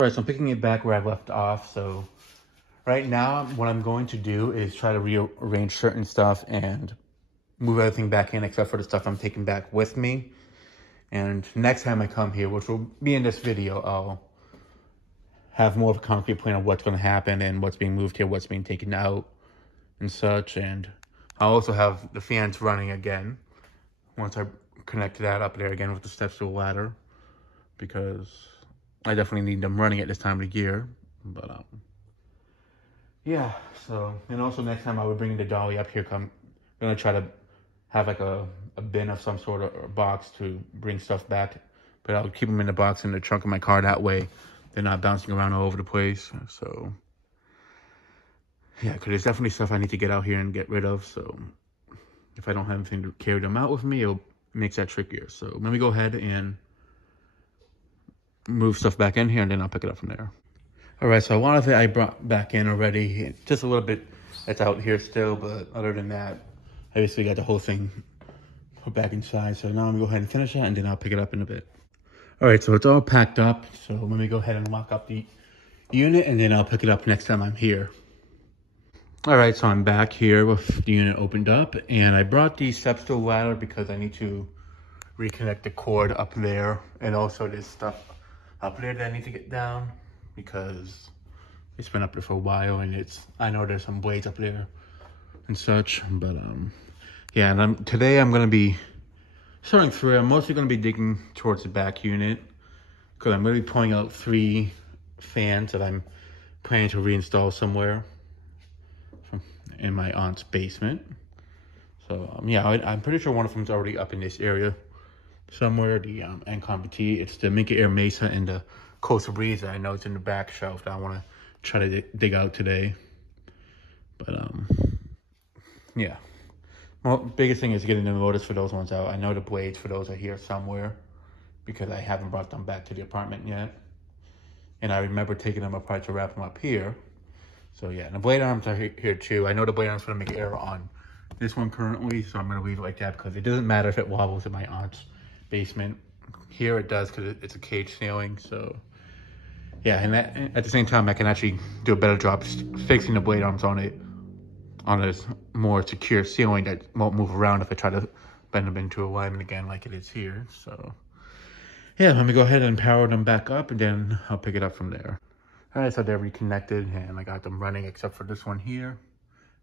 All right, so I'm picking it back where I left off. So right now, what I'm going to do is try to rearrange certain stuff and move everything back in except for the stuff I'm taking back with me. And next time I come here, which will be in this video, I'll have more of a concrete plan of what's going to happen and what's being moved here, what's being taken out and such. And I'll also have the fans running again once I connect that up there again with the steps to the ladder, because I definitely need them running at this time of the year. But yeah, so, and also next time I would bring the dolly up here. I'm gonna try to have like a bin of some sort or a box to bring stuff back, but I'll keep them in the box in the trunk of my car. That way they're not bouncing around all over the place. So yeah, because there's definitely stuff I need to get out here and get rid of. So if I don't have anything to carry them out with me, it makes that trickier. So let me go ahead and move stuff back in here, and then I'll pick it up from there. All right, so a lot of it I brought back in already. Just a little bit that's out here still, but other than that, I basically got the whole thing put back inside. So now I'm gonna go ahead and finish that, and then I'll pick it up in a bit. All right, so it's all packed up. So let me go ahead and lock up the unit, and then I'll pick it up next time I'm here. All right, so I'm back here with the unit opened up, and I brought the steps to the ladder because I need to reconnect the cord up there, and also this stuff up there that I need to get down because it's been up there for a while, and I know there's some blades up there and such. But yeah, and today I'm gonna be starting through. I'm mostly gonna be digging towards the back unit because I'm gonna be pulling out 3 fans that I'm planning to reinstall somewhere in my aunt's basement. So yeah, I'm pretty sure one of them's already up in this area somewhere, the NCOM-BT. It's the Minka Air Mesa and the Coastal Breeze. I know it's in the back shelf that I want to try to dig out today. But yeah, well, biggest thing is getting the motors for those ones out. I know the blades for those are here somewhere because I haven't brought them back to the apartment yet, and I remember taking them apart to wrap them up here. So yeah, and the blade arms are here too. I know the blade arms for the Minka Air on this one currently, so I'm going to leave it like that because it doesn't matter if it wobbles in my aunt's basement. Here it does because it's a cage ceiling. So yeah, and that, at the same time I can actually do a better job fixing the blade arms on a more secure ceiling that won't move around if I try to bend them into alignment again like it is here. So yeah, let me go ahead and power them back up, and then I'll pick it up from there. All right, so they're reconnected and I got them running except for this one here,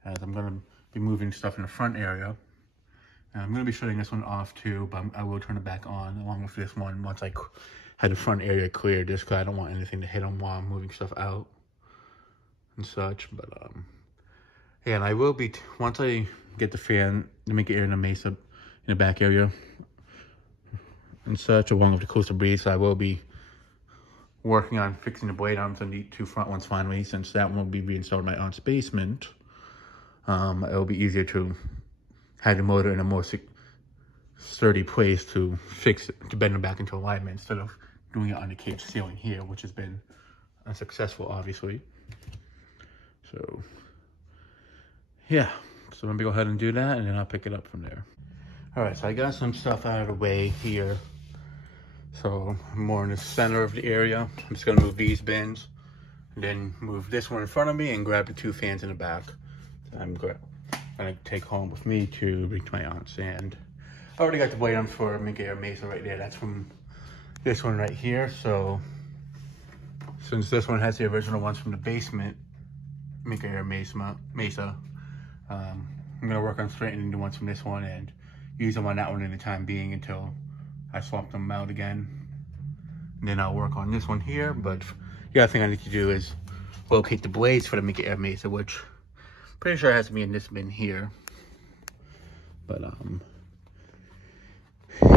as I'm going to be moving stuff in the front area. And I'm going to be shutting this one off too, but I will turn it back on along with this one once I had the front area cleared, just because I don't want anything to hit them while I'm moving stuff out and such. But yeah, and I will be, once I get the fan, to make it air in the Mesa in the back area and such, along with the Coastal Breeze, I will be working on fixing the blade arms on the 2 front ones finally, since that one will be reinstalled in my aunt's basement. It'll be easier to have the motor in a more sturdy place to fix it, to bend them back into alignment instead of doing it on the cage ceiling here, which has been unsuccessful, obviously. So yeah, so let me go ahead and do that, and then I'll pick it up from there. All right, so I got some stuff out of the way here. So I'm more in the center of the area. I'm just gonna move these bins, and then move this one in front of me and grab the 2 fans in the back that I'm gonna take home with me to bring to my aunt's. And I already got the blade arms for Minka Air Mesa right there. That's from this one right here. So since this one has the original ones from the basement, Minka Air Mesa, I'm gonna work on straightening the ones from this one and use them on that one in the time being until I swap them out again. And then I'll work on this one here. But the other thing I need to do is locate the blades for the Minka Air Mesa, which I'm pretty sure has to be in this bin here. But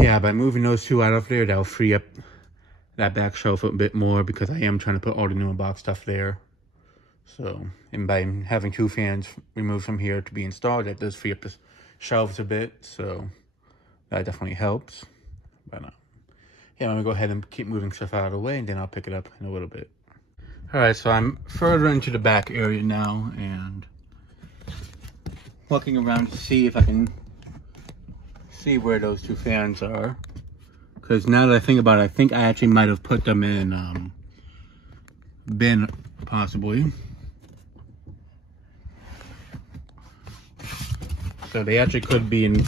yeah, by moving those 2 out of there, that'll free up that back shelf a bit more, because I am trying to put all the new box stuff there. So, and by having 2 fans removed from here to be installed, that does free up the shelves a bit. So that definitely helps. But yeah, I'm gonna go ahead and keep moving stuff out of the way, and then I'll pick it up in a little bit. All right, so I'm further into the back area now, and looking around to see if I can see where those 2 fans are. Because now that I think about it, I think I actually might have put them in bin, possibly. So they actually could be in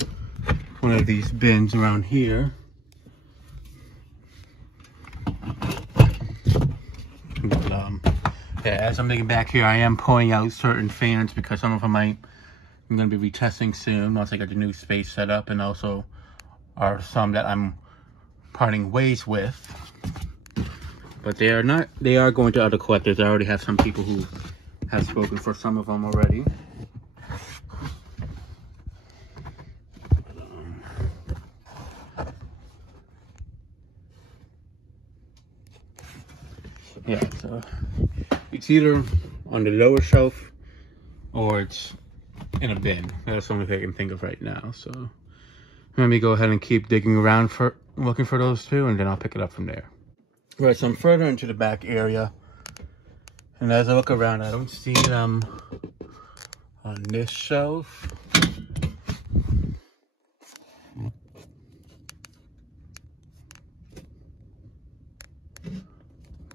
one of these bins around here. But yeah, as I'm digging back here, I am pulling out certain fans because some of them I'm going to be retesting soon once I get the new space set up, and also are some that I'm parting ways with. But they are going to other collectors. I already have some people who have spoken for some of them already. Yeah, so it's either on the lower shelf or it's in a bin. That's the only thing I can think of right now. So let me go ahead and keep digging around for looking for those two, and then I'll pick it up from there. Right, so I'm further into the back area, and as I look around, I don't see them on this shelf.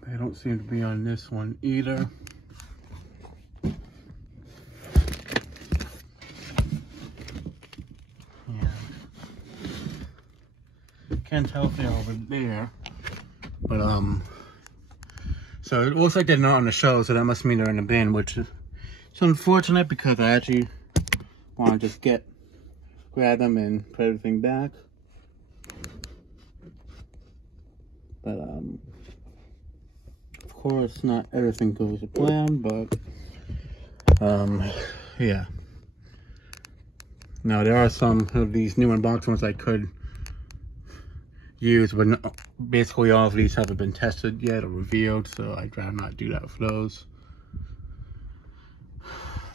They don't seem to be on this one either. Yeah. Can't tell if they're over there. But so it looks like they're not on the shelf, so that must mean they're in the bin, which is unfortunate because I actually want to just grab them and put everything back. But of course, not everything goes to plan, but yeah. Now there are some of these new unboxed ones I could use, but no, basically all of these haven't been tested yet or revealed, so I'd rather not do that for those.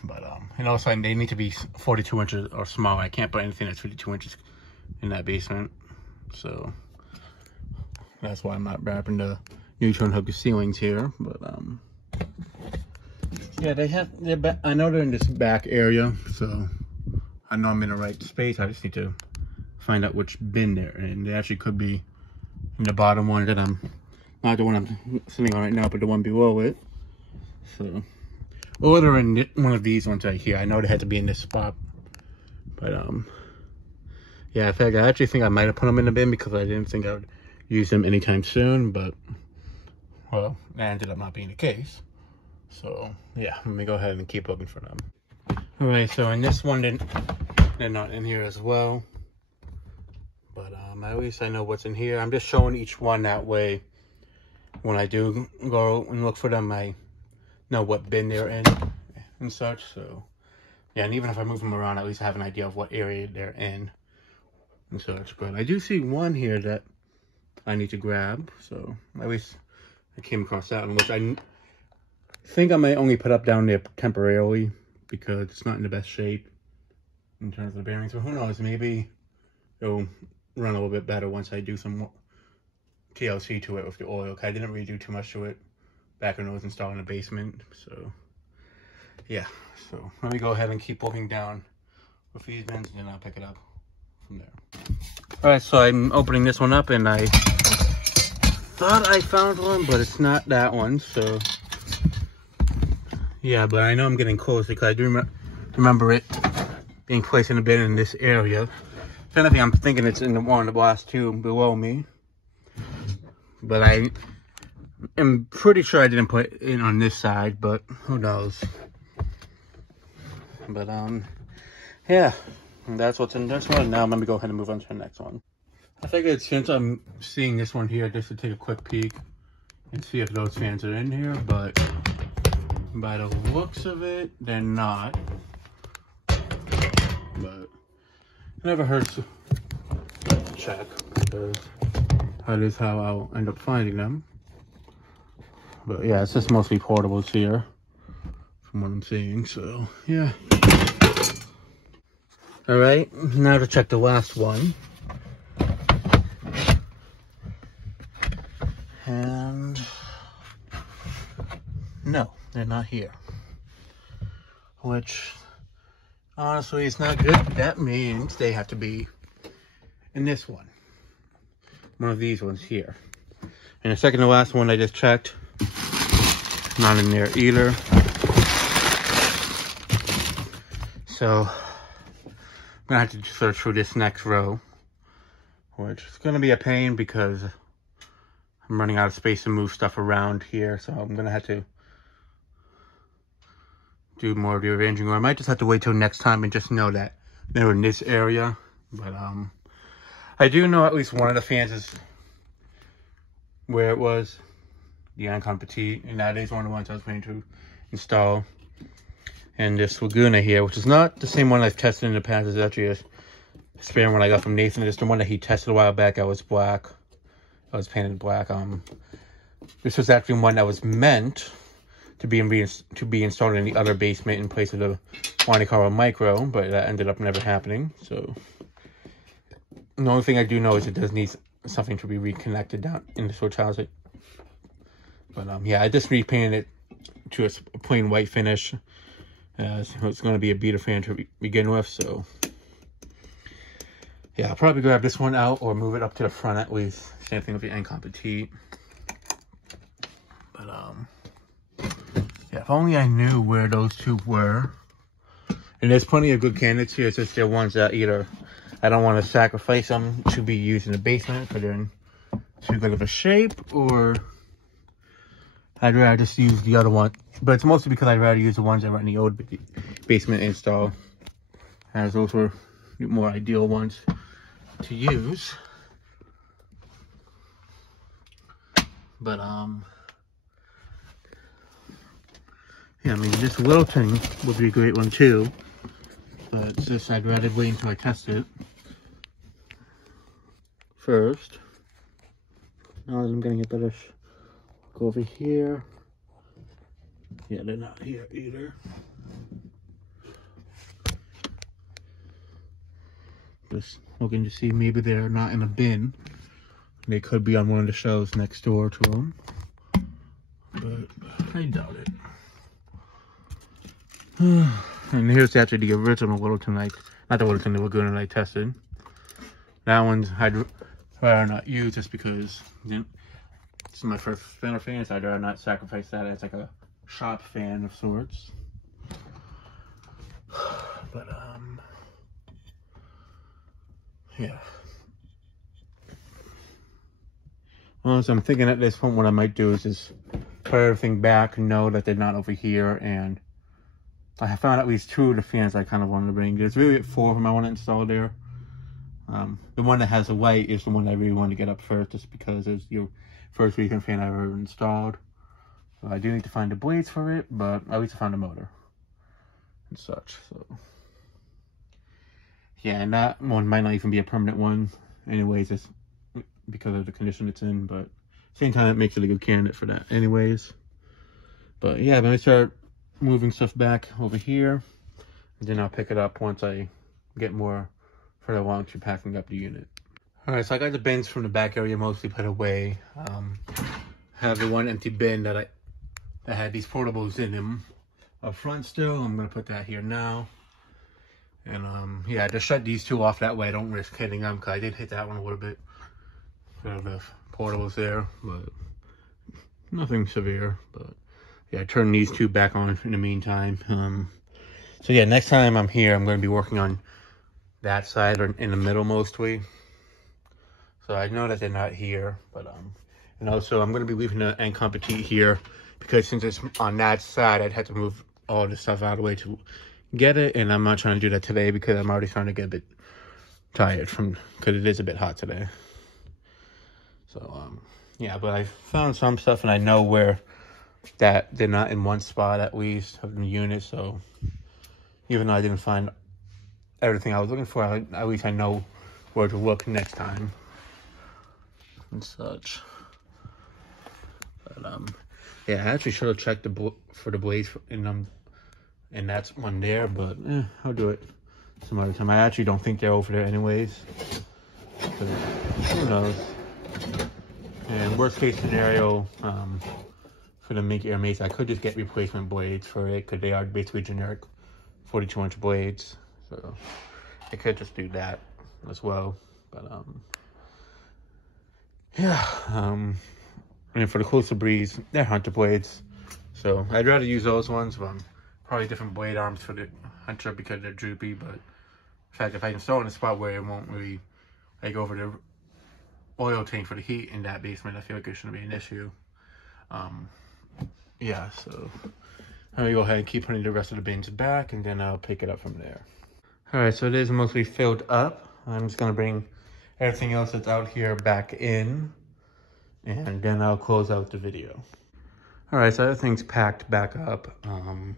But and also they need to be 42 inches or smaller. I can't put anything that's 52 inches in that basement, so that's why I'm not wrapping the neutron hook ceilings here. But yeah, I know they're in this back area, so I know I'm in the right space. I just need to find out which bin they're in. They actually could be in the bottom one that I'm not the one I'm sitting on right now, but the one below it. So, or they're in one of these ones right here. I know they had to be in this spot, but yeah, in fact, I actually think I might have put them in the bin because I didn't think I would use them anytime soon, but well, that ended up not being the case. So yeah, let me go ahead and keep looking for them. All right, so in this one, they're not in here as well. But at least I know what's in here. I'm just showing each one, that way when I do go and look for them, I know what bin they're in and such. So yeah, and even if I move them around, at least I have an idea of what area they're in and such. But I do see one here that I need to grab, so at least I came across that one, which I think I might only put up down there temporarily because it's not in the best shape in terms of the bearings. So who knows, maybe it'll run a little bit better once I do some TLC to it with the oil. I didn't really do too much to it back when it was installed in the basement. So yeah, so let me go ahead and keep looking down with these bins, and then I'll pick it up from there. All right, so I'm opening this one up, and I thought I found one, but it's not that one. So yeah, but I know I'm getting close because I do remember it being placed in a bin in this area. If anything, I'm thinking it's in one of the last two below me. But I am pretty sure I didn't put it on this side, but who knows. But yeah, that's what's in this one. Now let me go ahead and move on to the next one. I figured since I'm seeing this one here, just to take a quick peek and see if those fans are in here, but by the looks of it, they're not. But it never hurts to check, because that is how I'll end up finding them. But yeah, it's just mostly portables here from what I'm seeing, so yeah. All right, now to check the last one. And no, they're not here. Which, honestly, it's not good. That means they have to be in this one. One of these ones here. And the second to last one I just checked, not in there either. So I'm gonna have to search for this next row, which is gonna be a pain because I'm running out of space to move stuff around here. So I'm gonna have to do more rearranging, or I might just have to wait till next time and just know that they're in this area. But I do know at least one of the fans is where it was, the Icon Petite, and that is one of the ones I was planning to install. And this Laguna here, which is not the same one I've tested in the past, is actually a spare one I got from Nathan. It's the one that he tested a while back. I was painted black. This was actually one that was meant to be installed in the other basement in place of the Monte Carlo Micro, but that ended up never happening. So the only thing I do know is it does need something to be reconnected down in the storage closet. But yeah, I just repainted it to a plain white finish. So it's going to be a beater fan to begin with, so yeah, I'll probably grab this one out or move it up to the front at least. Same thing with the Icon Petite. But yeah, if only I knew where those two were. And there's plenty of good candidates here. It's just they're ones that either I don't want to sacrifice them to be used in the basement because they're in too good of a shape, or I'd rather just use the other one. But it's mostly because I'd rather use the ones that were in the old basement install, as those were more ideal ones to use. But yeah, I mean, this Littleton would be a great one too, but it's just I'd rather wait until I test it first. Now I'm getting a better go over here. Yeah, they're not here either. Just looking to see maybe they're not in a bin. They could be on one of the shelves next door to them, but I doubt it. And here's actually the original Littleton, not the Littleton, the Laguna I tested. That one's I'd rather not use just because this is my first Fender fan, so I'd rather not sacrifice that as like a shop fan of sorts. But yeah. Well, so I'm thinking at this point what I might do is just put everything back, know that they're not over here, and I have found at least two of the fans I kind of wanted to bring. There's really 4 of them I want to install there. The one that has the white is the one I really want to get up first, just because it's your first weekend fan I've ever installed. So I do need to find the blades for it, but at least I found the motor and such. So yeah, and that one might not even be a permanent one anyways, just because of the condition it's in, but at the same time it makes it a good candidate for that anyways. But yeah, then I start moving stuff back over here, and then I'll pick it up once I get more further along to packing up the unit. Alright, so I got the bins from the back area mostly put away. Have the one empty bin that had these portables in them up front still. I'm gonna put that here now. And yeah, I just shut these two off that way I don't risk hitting them, because I did hit that one a little bit. The portables there, but nothing severe. But yeah, I turned these two back on in the meantime. So yeah, next time I'm here, I'm going to be working on that side or in the middle mostly. So I know that they're not here, but and also I'm going to be leaving the Icon Petite here because since it's on that side, I'd have to move all this stuff out of the way to get it, and I'm not trying to do that today because I'm already starting to get a bit tired because it is a bit hot today. So yeah, but I found some stuff and I know where that they're not in one spot at least of the unit. So even though I didn't find everything I was looking for, at least I know where to look next time and such. But yeah, I actually should have checked for the blades and that's one there, but I'll do it some other time. I actually don't think they're over there anyways, but who knows. And worst case scenario, for the Mink Air Mace, I could just get replacement blades for it because they are basically generic 42-inch blades. So I could just do that as well. But yeah, and for the Coastal Breeze, they're Hunter blades. So I'd rather use those ones, but probably different blade arms for the Hunter because they're droopy. But in fact, if I can install it in a spot where it won't really like over the oil tank for the heat in that basement, I feel like it shouldn't be an issue. Yeah, so I'm gonna go ahead and keep putting the rest of the bins back, and then I'll pick it up from there. All right, so it is mostly filled up. I'm just gonna bring everything else that's out here back in, and then I'll close out the video. All right, so everything's packed back up. I'm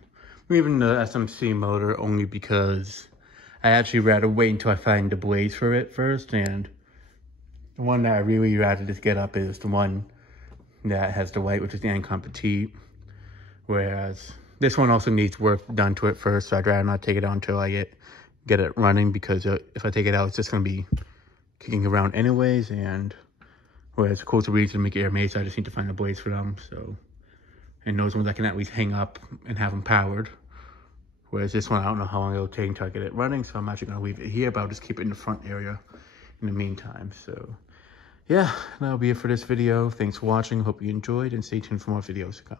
leaving the SMC motor only because I actually rather wait until I find the blades for it first, and the one that I really rather just get up is the one that has the white, which is the Ancon Petite, whereas this one also needs work done to it first, so I'd rather not take it out until I get it running, because if I take it out, it's just going to be kicking around anyways, and whereas Costa Rica to make air mates, I just need to find the blades for them, so, and those ones I can at least hang up and have them powered, whereas this one, I don't know how long it'll take until I get it running, so I'm actually going to leave it here, but I'll just keep it in the front area in the meantime. So yeah, that'll be it for this video. Thanks for watching. Hope you enjoyed, and stay tuned for more videos to come.